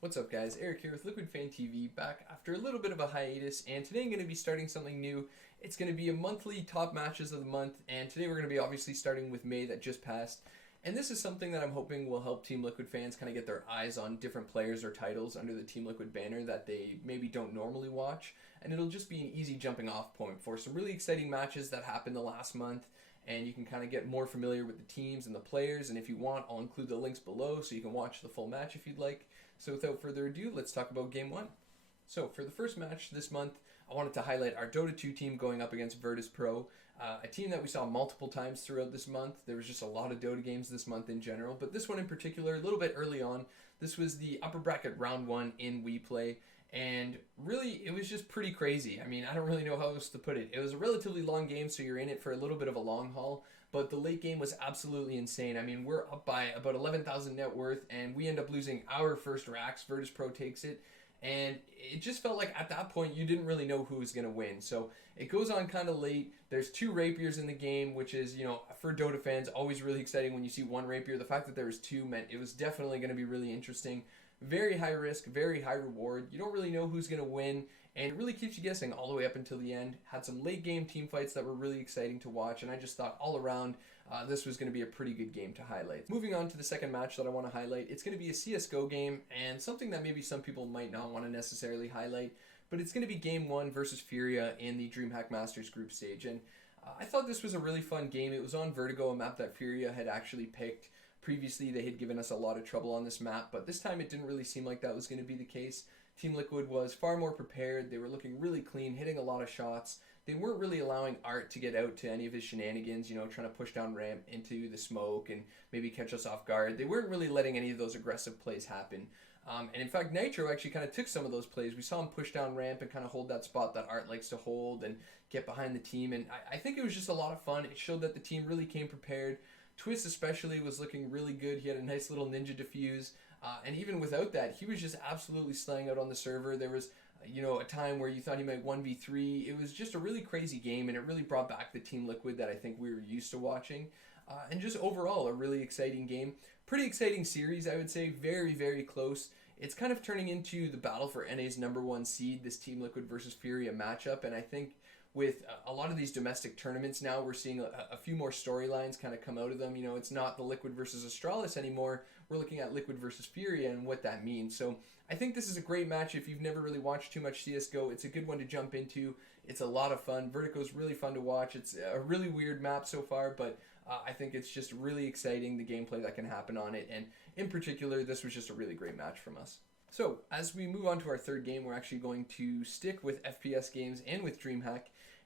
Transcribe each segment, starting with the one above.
What's up guys, Eric here with Liquid Fan TV, back after a little bit of a hiatus, and today I'm going to be starting something new. It's going to be a monthly top matches of the month, and today we're going to be obviously starting with May that just passed. And this is something that I'm hoping will help Team Liquid fans kind of get their eyes on different players or titles under the Team Liquid banner that they maybe don't normally watch. And it'll just be an easy jumping off point for some really exciting matches that happened the last month. And you can kind of get more familiar with the teams and the players. And if you want, I'll include the links below so you can watch the full match if you'd like. So without further ado, let's talk about Game 1. So for the first match this month, I wanted to highlight our Dota 2 team going up against Virtus Pro, a team that we saw multiple times throughout this month. There was just a lot of Dota games this month in general, but this one in particular, a little bit early on. This was the upper bracket round 1 in WePlay, and really it was just pretty crazy. I mean, I don't really know how else to put it. It was a relatively long game, so you're in it for a little bit of a long haul, but the late game was absolutely insane. I mean, we're up by about 11,000 net worth, and we end up losing our first racks. Virtus Pro takes it. And it just felt like at that point you didn't really know who was going to win. So it goes on kind of late. There's 2 rapiers in the game, which is, you know, for Dota fans, always really exciting when you see 1 rapier. The fact that there was 2 meant it was definitely going to be really interesting. Very high risk, very high reward. You don't really know who's going to win, and it really keeps you guessing all the way up until the end. Had some late game team fights that were really exciting to watch, and I just thought all around this was going to be a pretty good game to highlight. Moving on to the second match that I want to highlight, it's going to be a CSGO game, and something that maybe some people might not want to necessarily highlight, but it's going to be Game 1 versus Furia in the DreamHack Masters group stage. And I thought this was a really fun game. It was on Vertigo, a map that Furia had actually picked. Previously, they had given us a lot of trouble on this map, but this time it didn't really seem like that was going to be the case. Team Liquid was far more prepared. They were looking really clean, hitting a lot of shots. They weren't really allowing Art to get out to any of his shenanigans, you know, trying to push down ramp into the smoke and maybe catch us off guard. They weren't really letting any of those aggressive plays happen. And in fact, Nitro actually kind of took some of those plays. We saw him push down ramp and kind of hold that spot that Art likes to hold and get behind the team. And I think it was just a lot of fun. It showed that the team really came prepared. Twist especially was looking really good. He had a nice little ninja defuse. And even without that, he was just absolutely slaying out on the server. There was, you know, a time where you thought he might 1v3. It was just a really crazy game, and it really brought back the Team Liquid that I think we were used to watching. And just overall, a really exciting game. Pretty exciting series, I would say. Very, very close. It's kind of turning into the battle for NA's #1 seed, this Team Liquid versus Furia matchup, and I think with a lot of these domestic tournaments now, we're seeing a few more storylines kind of come out of them. You know, it's not the Liquid versus Astralis anymore. We're looking at Liquid versus Furia and what that means. So I think this is a great match. If you've never really watched too much CSGO, it's a good one to jump into. It's a lot of fun. Vertigo's really fun to watch. It's a really weird map so far, but I think it's just really exciting, the gameplay that can happen on it. And in particular, this was just a really great match from us. So, as we move on to our third game, we're actually going to stick with FPS games and with DreamHack,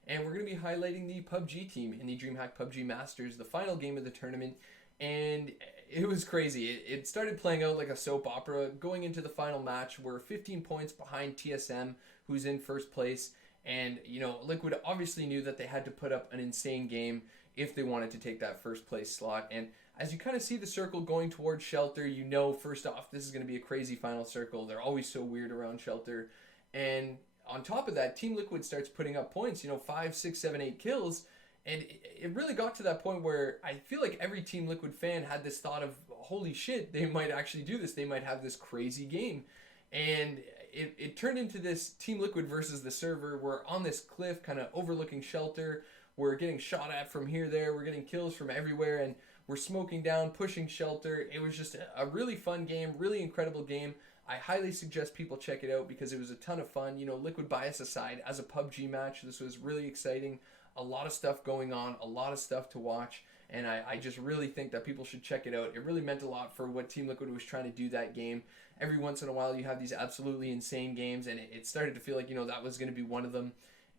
and we're going to be highlighting the PUBG team in the DreamHack PUBG Masters, the final game of the tournament, and it was crazy. It started playing out like a soap opera. Going into the final match, we're 15 points behind TSM, who's in first place, and, you know, Liquid obviously knew that they had to put up an insane game if they wanted to take that first place slot, and as you kind of see the circle going towards Shelter, you know, first off, this is going to be a crazy final circle. They're always so weird around Shelter. And on top of that, Team Liquid starts putting up points, you know, 5, 6, 7, 8 kills. And it really got to that point where I feel like every Team Liquid fan had this thought of, holy shit, they might actually do this. They might have this crazy game. And it turned into this Team Liquid versus the server. We're on this cliff kind of overlooking Shelter. We're getting shot at from here, there. We're getting kills from everywhere. And we're smoking down, pushing Shelter. It was just a really fun game, really incredible game. I highly suggest people check it out because it was a ton of fun. You know, Liquid bias aside, as a PUBG match, this was really exciting. A lot of stuff going on, a lot of stuff to watch, and I just really think that people should check it out. It really meant a lot for what Team Liquid was trying to do that game. Every once in a while, you have these absolutely insane games, and it started to feel like, you know, that was going to be one of them.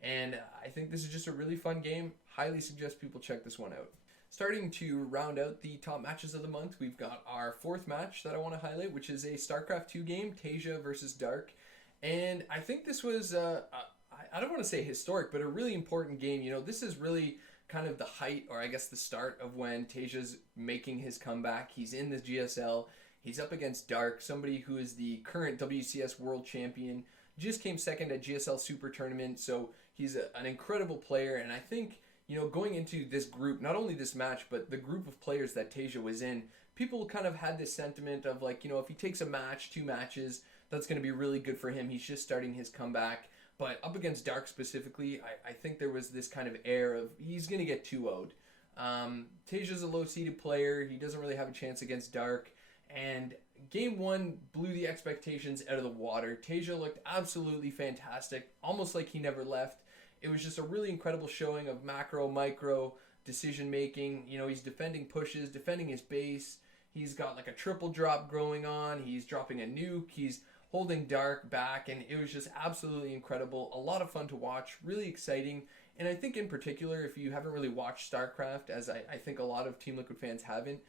And I think this is just a really fun game. Highly suggest people check this one out. Starting to round out the top matches of the month, we've got our fourth match that I want to highlight, which is a Starcraft 2 game, Tasia versus Dark. And I think this was, I don't want to say historic, but a really important game. You know, this is really kind of the height, or I guess the start of when Tasia's making his comeback. He's in the GSL. He's up against Dark, somebody who is the current WCS World Champion. Just came second at GSL Super Tournament, so he's an incredible player, and I think, you know, going into this group, not only this match, but the group of players that Tasia was in, people kind of had this sentiment of like, you know, if he takes a match, 2 matches, that's going to be really good for him. He's just starting his comeback. But up against Dark specifically, I think there was this kind of air of he's going to get 2-0'd. Taja's a low-seeded player. He doesn't really have a chance against Dark. And game one blew the expectations out of the water. Taja looked absolutely fantastic, almost like he never left. It was just a really incredible showing of macro, micro decision making. You know, he's defending pushes, defending his base. He's got like a triple drop going on. He's dropping a nuke. He's holding Dark back, and it was just absolutely incredible. A lot of fun to watch, really exciting. And I think in particular, if you haven't really watched Starcraft, as I think a lot of Team Liquid fans haven't,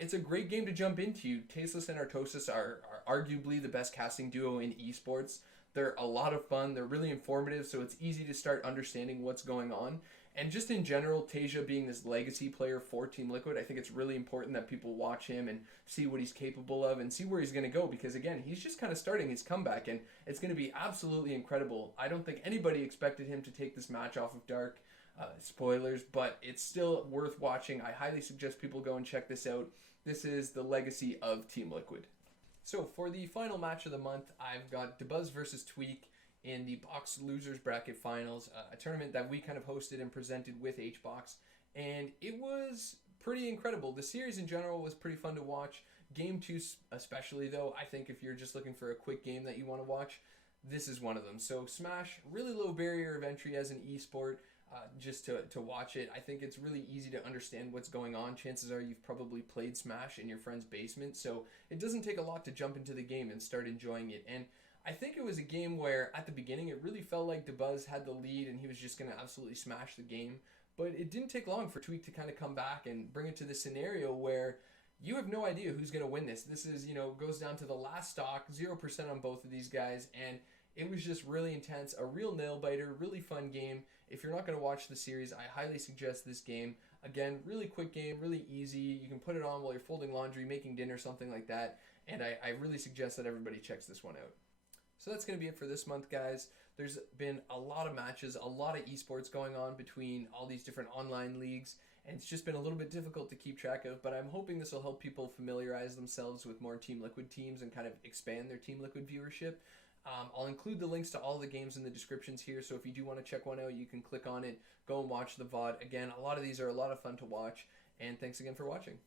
it's a great game to jump into. Tasteless and Artosis are arguably the best casting duo in esports. They're a lot of fun. They're really informative, so it's easy to start understanding what's going on. And just in general, Taja being this legacy player for Team Liquid, I think it's really important that people watch him and see what he's capable of and see where he's going to go, because again, he's just kind of starting his comeback, and it's going to be absolutely incredible. I don't think anybody expected him to take this match off of Dark. Spoilers, but it's still worth watching. I highly suggest people go and check this out. This is the legacy of Team Liquid. So for the final match of the month, I've got DeBuzz versus Tweak in the Box Losers Bracket Finals, a tournament that we kind of hosted and presented with HBox, and it was pretty incredible. The series in general was pretty fun to watch. Game 2 especially, though, I think if you're just looking for a quick game that you want to watch, this is one of them. So Smash, really low barrier of entry as an esport. Just to watch it. I think it's really easy to understand what's going on. Chances are you've probably played Smash in your friend's basement, so it doesn't take a lot to jump into the game and start enjoying it. And I think it was a game where at the beginning it really felt like DeBuzz had the lead and he was just going to absolutely smash the game, but it didn't take long for Tweak to kind of come back and bring it to the scenario where you have no idea who's going to win this. This is, goes down to the last stock, 0% on both of these guys, and it was just really intense, a real nail-biter, really fun game. If you're not going to watch the series, I highly suggest this game. Again, really quick game, really easy. You can put it on while you're folding laundry, making dinner, something like that. And I really suggest that everybody checks this one out. So that's going to be it for this month, guys. There's been a lot of matches, a lot of esports going on between all these different online leagues. And it's just been a little bit difficult to keep track of, but I'm hoping this will help people familiarize themselves with more Team Liquid teams and kind of expand their Team Liquid viewership. I'll include the links to all the games in the descriptions here, so if you do want to check one out, you can click on it, go and watch the VOD. Again, a lot of these are a lot of fun to watch, and thanks again for watching.